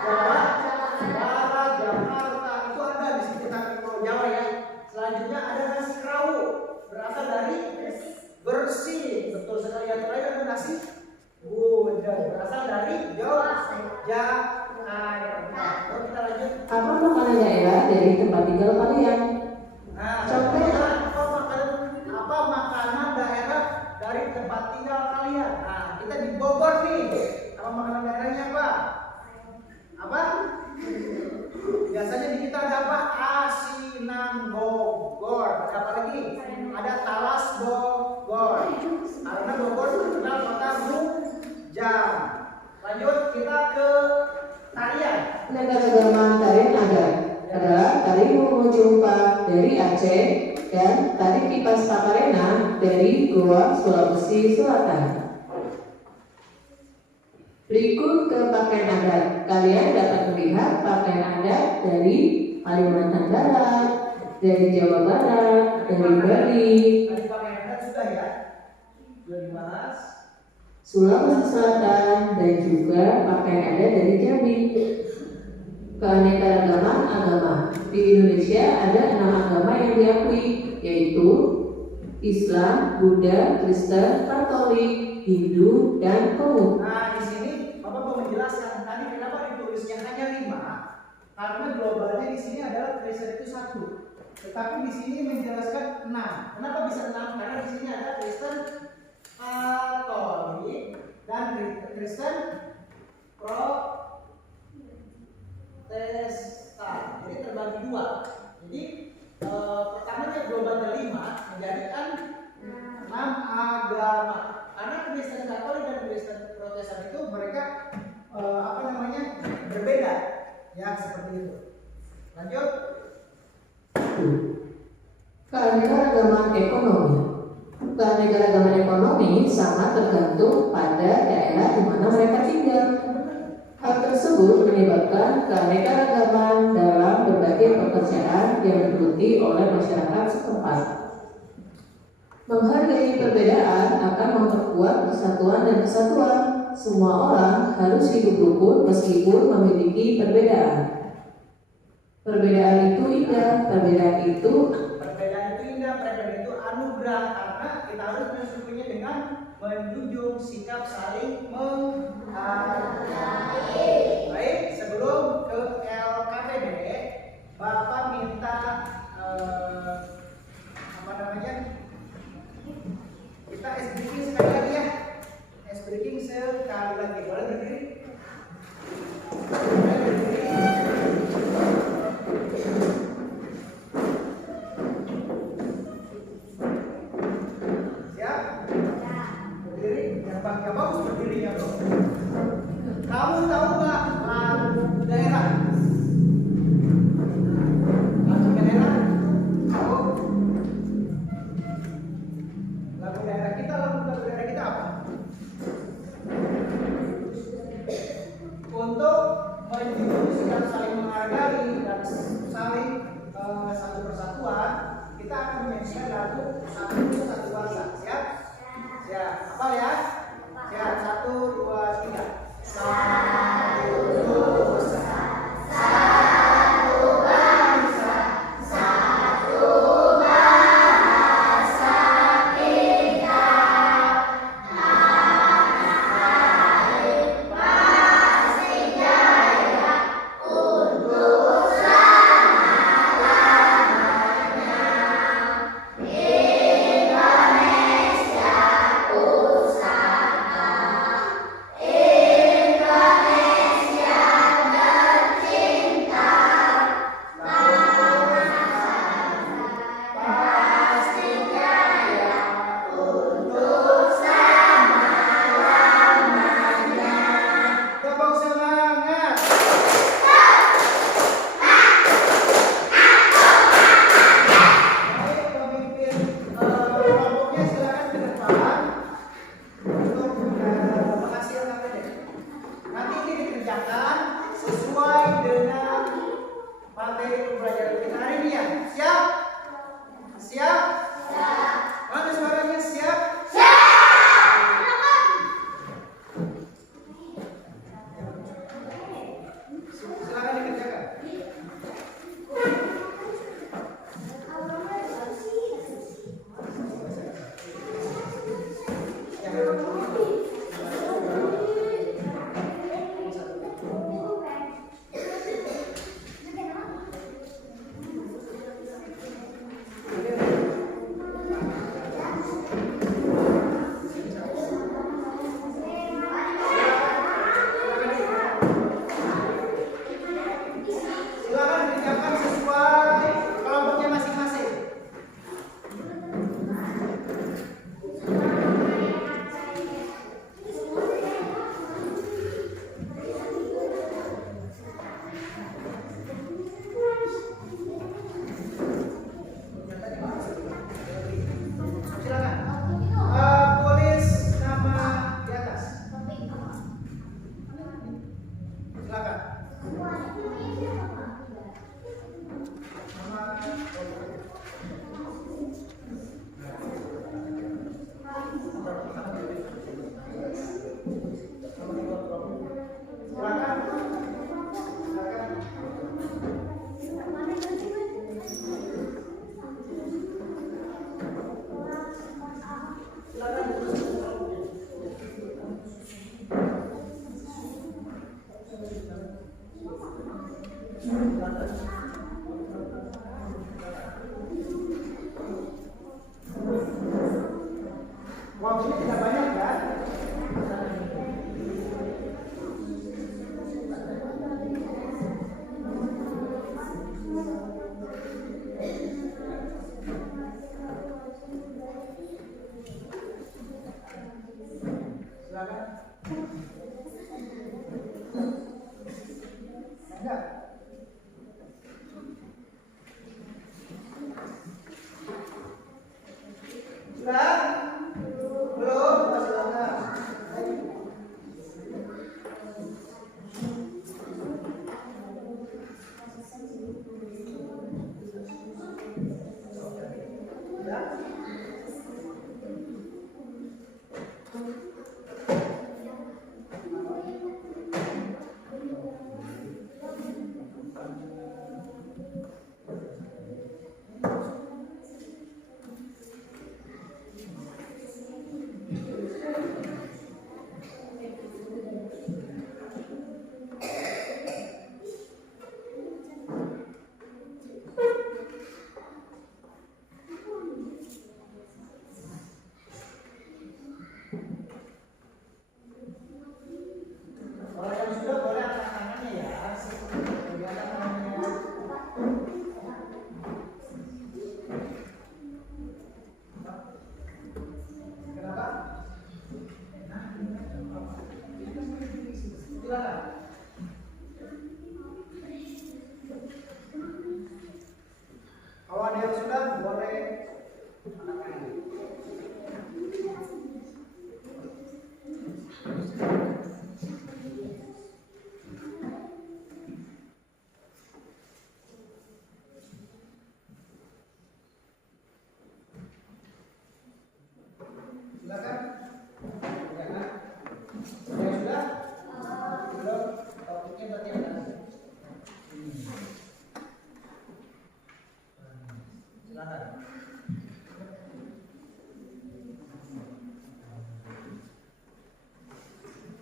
Jawa Barat, Jakarta. Itu ada di sekitar Pulau Jawa ya. Selanjutnya ada nasi kerawu, berasal dari Gresik. Betul sekali. Yang terakhir ada nasi gudeg, berasal dari Yogyakarta. Lalu kita lanjut. Apa makanan daerah dari tempat tinggal kalian? Nah, Contohnya apa makanan daerah dari tempat tinggal kalian? Nah, kita di Bogor nih. Apa makanan daerahnya apa? Apa? Biasanya di kita ada apa? Asinan Bogor. Ada apa lagi? Ada talas Bogor. Karena Bogor terkenal kota Munjang. Lanjut kita ke tarian. keanekaragaman tarian adat adalah tari Momo Jumpa dari Aceh dan tari Kipas Pakarena dari Goa, Sulawesi Selatan. Berikut ke pakaian adat. Kalian dapat melihat pakaian adat dari Kalimantan Barat, dari Jawa Barat, dari Bali, Tadi pakaian adat sudah ya. Sudah dibahas. Sulawesi Selatan, dan juga pakaian adat dari Jambi. Keanekaragaman agama. Di Indonesia ada 6 agama yang diakui, yaitu Islam, Buddha, Kristen, Katolik, Hindu, dan Konghucu. Nah, di sini Bapak mau menjelaskan tadi kenapa ditulisnya hanya 5. Karena globalnya di sini adalah Kristen itu 1. Tetapi di sini menjelaskan 6. Kenapa bisa 6? Karena di sini ada Kristen Katolik dan Kristen Protestan. Jadi terbagi 2. Jadi pertamanya globalnya 5 menjadikan 6 agama. Karena Kristen Katolik dan Kristen Protestan itu mereka berbeda, ya seperti itu. Lanjut. Keanekaragaman ekonomi. Keanekaragaman ekonomi sangat tergantung pada daerah di mana mereka tinggal. Hal tersebut menyebabkan keanekaragaman dalam berbagai pekerjaan yang digeluti oleh masyarakat setempat. Menghargai perbedaan akan memperkuat persatuan dan kesatuan. Semua orang harus hidup rukun meskipun memiliki perbedaan. Perbedaan itu indah, perbedaan itu anugerah, karena kita harus mensyukurinya dengan menjunjung sikap saling menghargai. Baik, sebelum ke LKPD, Bapak minta satu bangsa, satu bangsa. Siap? Siap. Hafal ya? Siap. 1, 2, 3. Satu nusa, satu bangsa, satu bahasa kita. Pasti jaya untuk selama-lamanya. Indonesia pusaka, Indonesia tercinta, pasti jaya untuk selama-lamanya. Tepuk semangat. Baik, pemimpin kelompoknya silakan ke depan untuk menghasilkan ini. Nanti ini dikerjakan sesuai dengan materi pembelajaran kita hari ini ya. Siap? Siap? Mana suaranya siap? Silakan dikerjakan. Silakan dikerjakan sesuai kelompoknya masing-masing. Silakan. Tulis nama di atas. Silakan. Waktunya tidak banyak kan? Silakan. Enggak. Sudah? Belum? Masih lama. Sudah?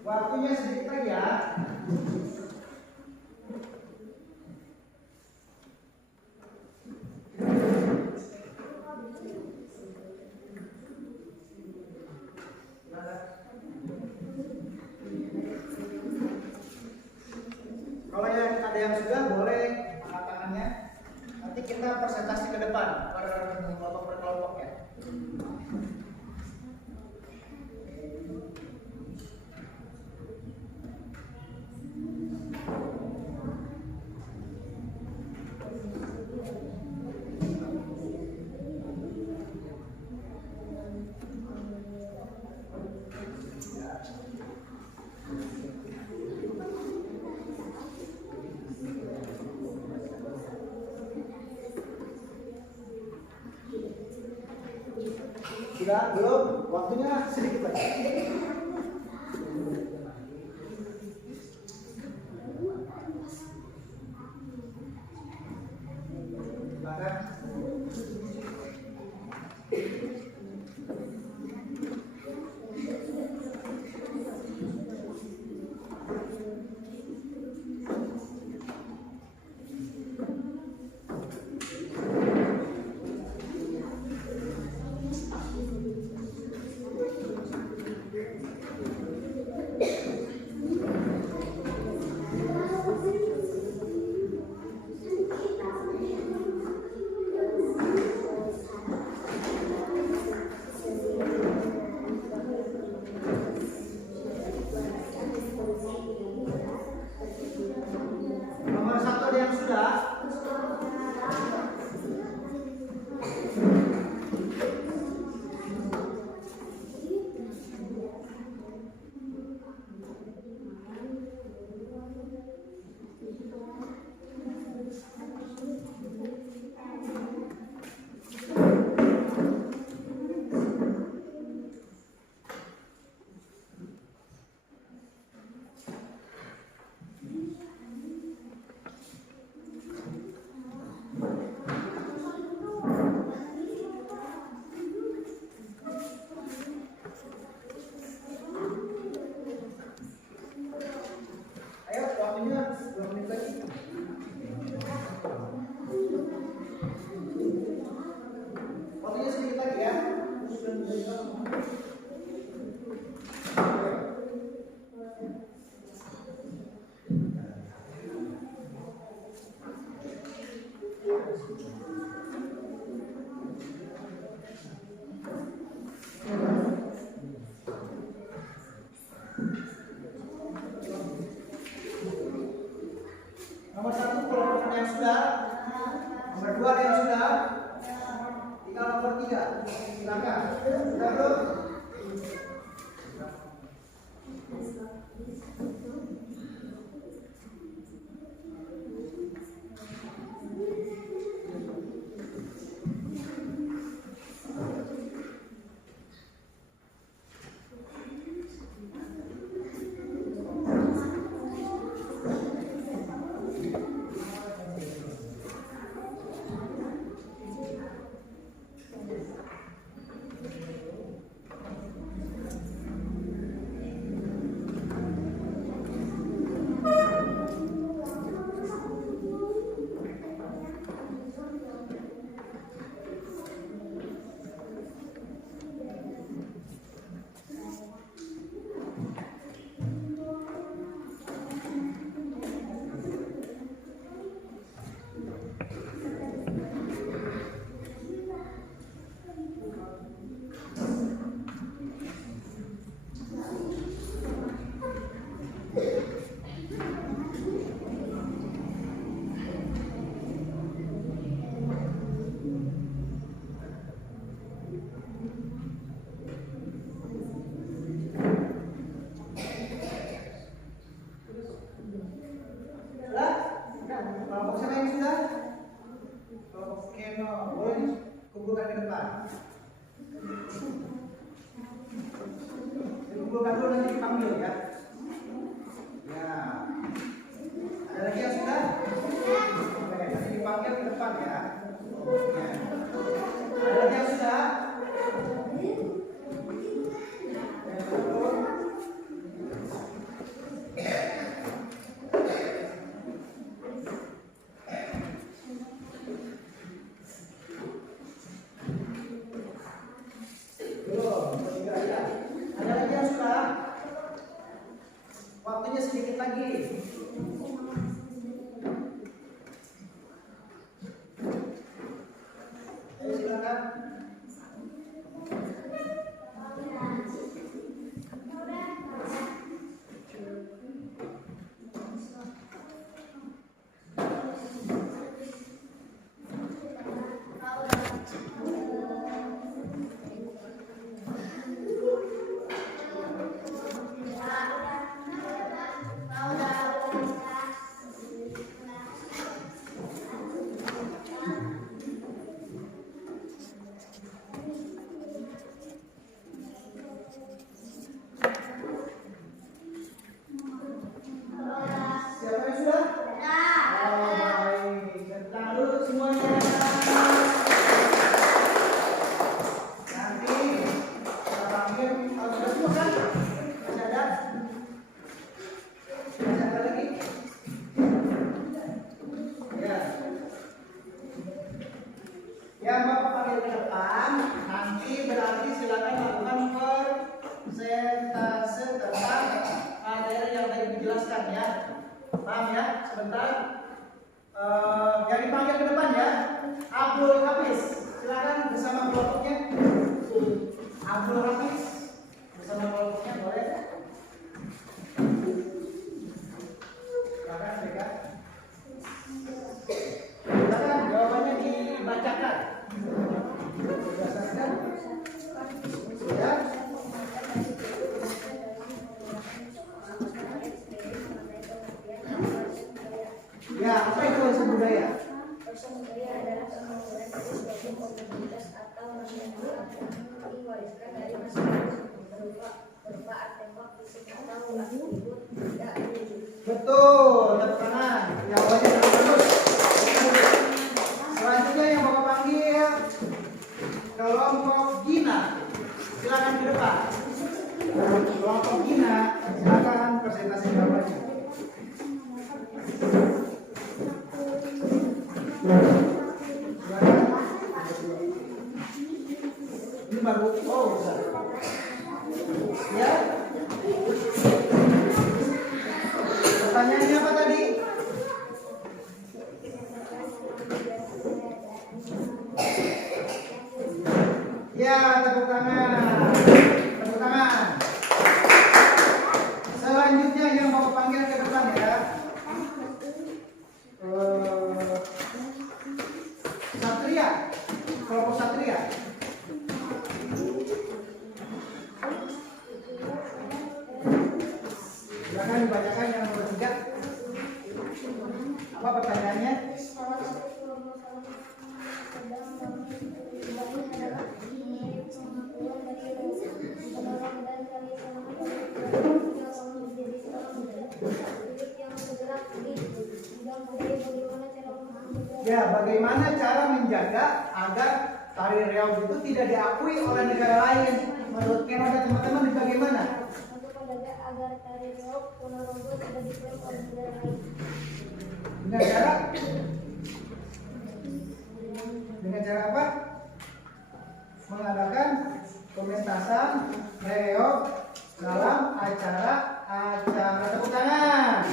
Waktunya sedikit lagi ya. Kalau yang ada yang sudah boleh angkat tangannya. Nanti kita presentasi ke depan per kelompok ya. Sudah belum? Waktunya sedikit lagi. Nomor 1 ada yang sudah? Ayo, waktunya 2 menit lagi. Waktunya sedikit lagi ya. Nomor 1 kelompok ada yang sudah. Nomor 2 ada yang sudah. Tinggal nomor 3. Silakan. Sudah belum? Sudah? Kelompok siapa yang sudah? Kelompok Keno. Boleh dikumpulkan ke depan. Dikumpulkan dulu nanti dipanggil ya. Ya. Ada lagi yang sudah? Oke, nanti dipanggil ke depan ya. Oke. Ada lagi yang sudah? persentase tentang materi yang tadi dijelaskan ya. Paham ya? Sebentar. Yang dipanggil ke depan ya, Abdul Hafiz. Silakan bersama kelompoknya. Abdul Hafiz bersama kelompoknya boleh. Silakan mereka. Silakan jawabannya dibacakan. Berdasarkan ya. Ya, apa itu warisan budaya? Warisan budaya adalah pembangunan suatu komunitas atau masyarakat yang diwariskan dari masing-masing berupa artefak fisik atau atribut benda diri. Betul, tepuk tangan. Jawabannya bagus. Selanjutnya yang Bapak panggil kelompok Gina. Silakan ke depan. Kelompok Gina, silakan presentasi jawabannya. Ini baru bisa. Ya. Pertanyaannya apa tadi? Ya, tepuk tangan. Tepuk tangan. Selanjutnya yang Bapak panggil ke depan ya. Satria. Kelompok Satria. Silakan dibacakan yang nomor 3. Apa pertanyaannya? Ya, bagaimana cara menjaga agar tari reog itu tidak diakui oleh negara lain? Menurut Canada teman-teman bagaimana? Untuk menjaga agar tari reog Ponorogo tidak diklaim oleh negara lain. Dengan cara apa? Mengadakan pementasan reog dalam acara tepuk tangan.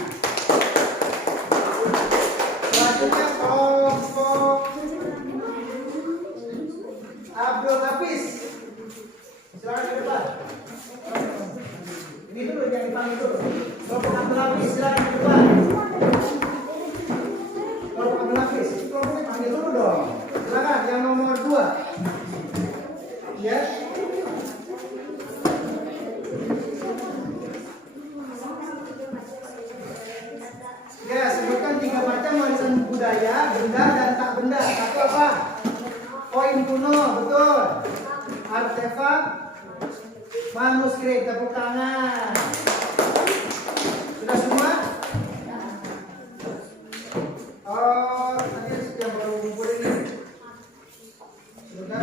Selanjutnya kelompok Abdul Hafiz. Silakan ke depan. Ini dulu yang dipanggil dulu. Kelompok Abdul Hafiz silakan ke depan. Kelompok Abdul Hafiz, kelompoknya panggil dulu dong. Silakan yang nomor 2. Ya. Ya, sebutkan 3 macam warisan budaya, benda dan tak benda. Satu apa? Koin kuno, betul. Artefak, manuskrip, tepuk tangan. Sudah semua? Oh, tadi yang baru kumpul ini. Sebentar.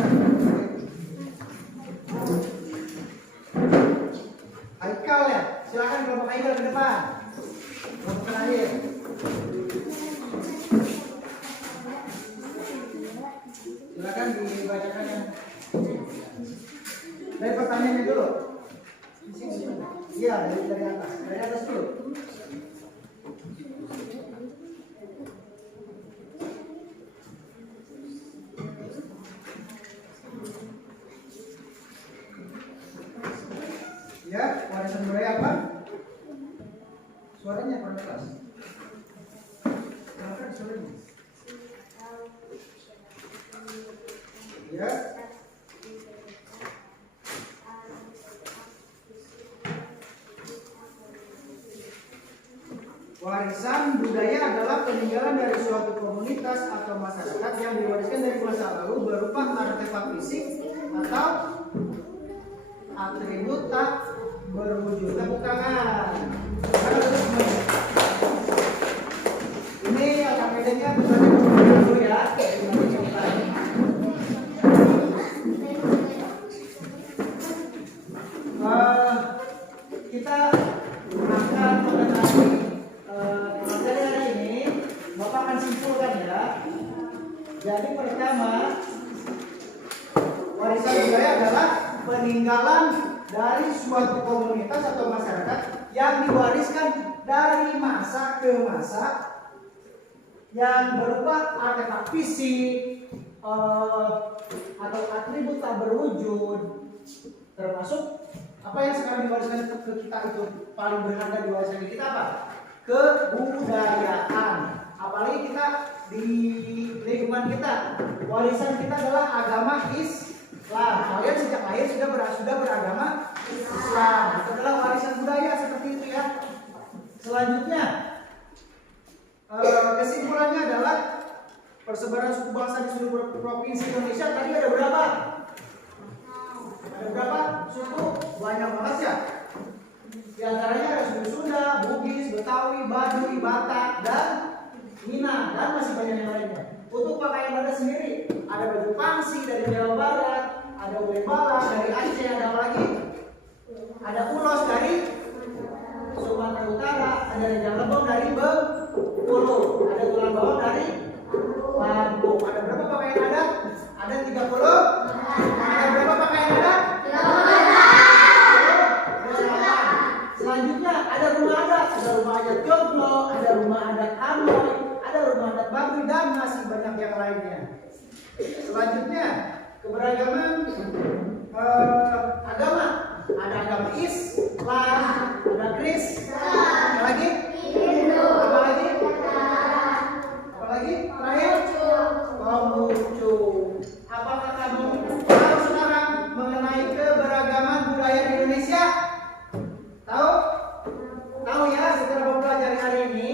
Haikal ya, silakan kelompok Haikal ke depan. Kelompok terakhir. Silakan dibacakan yang dari pertanyaannya dulu. Iya, dari atas dulu. Ya, warisan budaya apa? Suaranya kurang keras. Kenapa suaranya? Ya. Warisan budaya adalah peninggalan dari suatu komunitas atau masyarakat yang diwariskan dari masa lalu berupa artefak fisik atau atribut tak berwujud. Tepuk tangan. Ini Alhamdulillahnya berbagai dulu ya. Kita akan mengenai materi hari ini. Bapak akan simpulkan ya. Jadi pertama, warisan budaya adalah peninggalan dari suatu komunitas atau masyarakat yang diwariskan dari masa ke masa, yang berupa artefak fisik atau atribut tak berwujud, termasuk apa yang sekarang diwariskan ke kita itu paling berharga diwariskan ke kita apa? Kebudayaan. Apalagi kita di lingkungan kita, warisan kita adalah agama Islam. Kalian sejak lahir sudah beragama Islam. Itu adalah warisan budaya seperti itu ya. Selanjutnya, kesimpulannya adalah persebaran suku bangsa di seluruh provinsi Indonesia tadi ada berapa? Ada berapa suku? Banyak banget ya. Di antaranya ada suku Sunda, Bugis, Betawi, Baduy, Batak, dan Minang, dan masih banyak yang lainnya. Untuk pakaian adat sendiri, ada baju pangsi dari Jawa Barat, ada ulen balang dari Aceh, ada apa lagi? Ada ulos dari Sumatera Utara, ada rejang lebong dari Bengkulu, ada tulang bawang dari Lampung. Ada berapa pakaian adat? Ada 30. Ada berapa pakaian adat? 28. Selanjutnya ada rumah adat, ada rumah adat Joglo, ada rumah adat Hanoi, ada rumah adat Baduy, dan masih banyak yang lainnya. Selanjutnya keberagaman agama, ada agama Islam, ada Kristen, apa lagi? Apa lagi? Apa lagi? Terakhir Konghucu. Apakah kamu tahu sekarang mengenai keberagaman budaya di Indonesia? Tahu? Tahu ya, setelah mempelajari hari ini,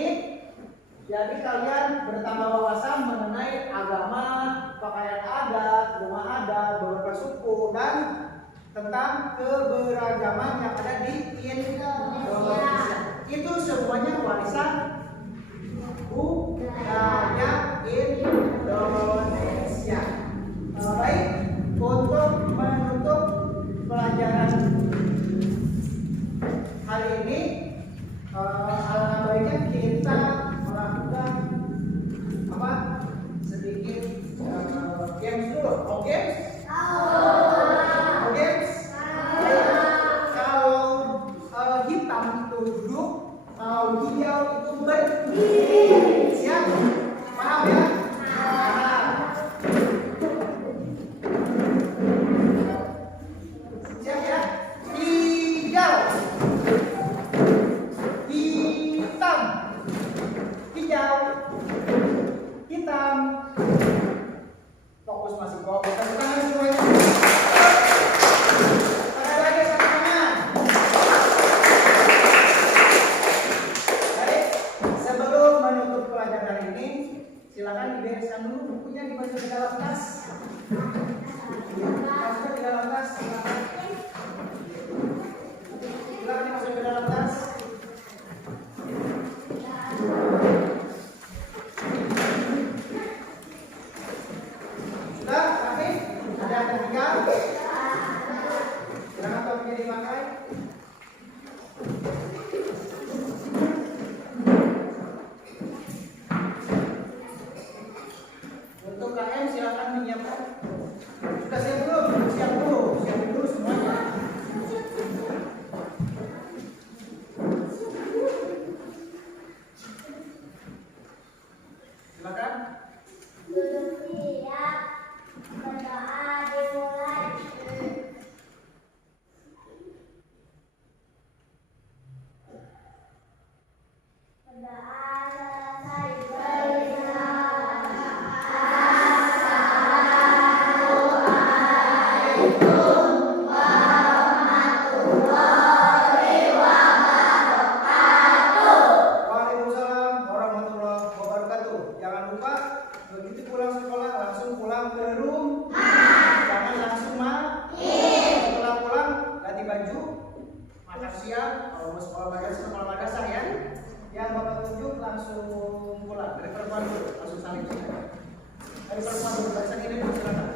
jadi kalian bertambah wawasan mengenai agama, pakaian adat, rumah adat, beberapa suku, dan tentang keberagaman yang ada di Indonesia. Itu semuanya warisan budaya Indonesia. Baik, untuk menutup pelajaran hari ini, alangkah baiknya kita melakukan apa? Sedikit games dulu. Oke? Kalau hitam itu duduk, kalau hijau itu berdiri. Siap? Paham ya? Paham. Siap ya? Hijau, hitam, hijau, hitam. Fokus masih fokus. Tepuk tangan semuanya. Ada lagi satu tangan. Baik, sebelum menutup pelajaran hari ini, silakan dibereskan dulu bukunya, dimasukin ke dalam tas. Masukkan di dalam tas. Silakan dimasukin ke dalam tas. Sudah, rapi? Ada yang tertinggal? Silakan topiknya dipakai. Untuk KM silakan menyiapkan. Sudah siap belum? Siap dulu, siapin dulu semuanya. Silakan. Waalaikumsalam warahmatullahi wabarakatuh. Jangan lupa begitu pulang sekolah langsung pulang ke rumah. Jangan langsung main. Setelah pulang ganti baju, makan siang, kalau mau sekolah madrasah ya. Yang Bapak tunjuk langsung pulang. Dari perempuan dulu, langsung saling. Dari perempuan dulu, barisan ini dulu silakan.